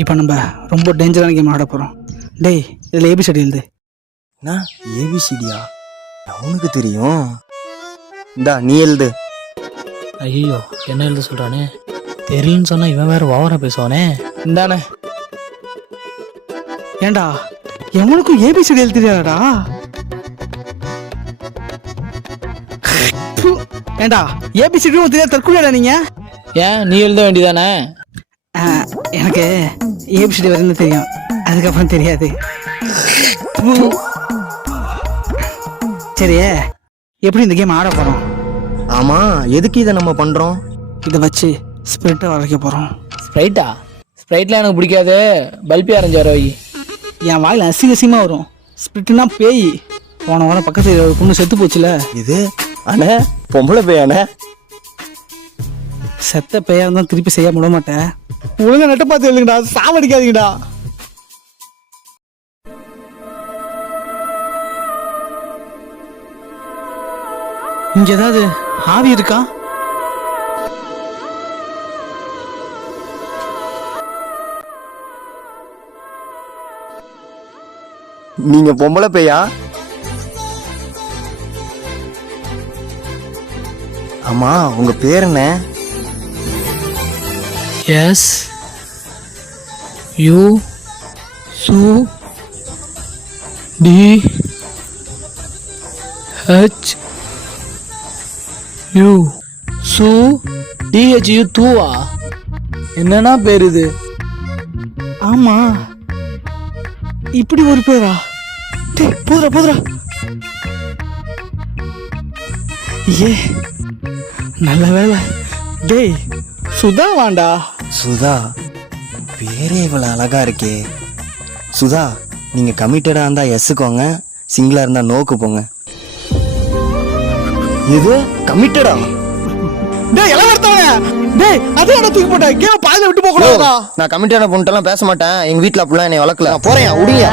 இப்போ நம்ம ரொம்ப டேஞ்சரான கேம் ஆட போகிறோம். டேய் இதில் ஏபிசிடி எழுது. நான் ஏபிசிடியா? அவனுக்கு தெரியும். இந்தா நீ எழுது. ஐயோ என்ன எழுத சொல்கிறானே, தெரியும்னு சொன்னால் இவன் வேறு ஓவராக பேசுவானே. இந்தானே. ஏண்டா எவனுக்கும் ஏபிசிடி எழுத தெரியாதாடா? ஏண்டா ஏபிசிடியும் தெரியாது தற்கொலைடா நீங்கள்? ஏன் நீ எழுத வேண்டியதானே? எனக்கு ஏபிசிடி வரைக்கும் தெரியும், அதுக்கப்புறம் தெரியாது. சரியே, எப்படி இந்த கேம் ஆட போகிறோம்? ஆமா, எதுக்கு இதை நம்ம பண்றோம்? இதை வச்சு ஸ்பிரிட்டை வளைக்க போகிறோம். ஸ்ப்ரைட்டா? ஸ்ப்ரைட்லாம் எனக்கு பிடிக்காது, பல்பி ஆரஞ்சாரோ. என் வாயில் அசிங்கமாக வரும். ஸ்பிரிட்னா பேய். போன வாரம் பக்கத்தில் ஒரு பொண்ணு செத்து போச்சுல. இது அண்ணே பொம்பளை பையனே. செத்த பேயா இருந்தாலும் திருப்பி செய்ய விட மாட்டேன். ஒழுங்கா நெட்ட பார்த்து எழுதுங்கடா, சாவடிக்காதீங்கடா. இங்க ஏதாவது ஆவி இருக்கா? நீங்க பொம்பளை பையா? ஆமா, உங்க பேர் என்ன? எஸ் யூ சு டி ஹெச் யூ. சு டிஹெச்யூ தூவா? என்னன்னா பேர் இது? ஆமா, இப்படி ஒரு பேரா? டேய் போதுரா போதுரா. ஏ நல்ல வேலை. டேய் சுதா வாண்டா. சுதா பேரே இவ்வளவு அழகா இருக்கே. சுதா, நீங்க கமிட்டடா இருந்தா எஸ்ஸுக்கோங்க, சிங்கிளா இருந்தா நோக்கு போங்க. இது கமிட்டடா? டேய் எல்லாம் எடுத்தவனே. டேய் அதே என்ன தூக்கி போட்ட? கேம் பாதியில விட்டு போக கூடாதா? நான் கமிட்டடான பொண்ணுட்டெல்லாம் பேச மாட்டேன். எங்க வீட்டுல அப்படிலாம் என்னை வளர்க்கல. நான் போறேன், விடுங்க.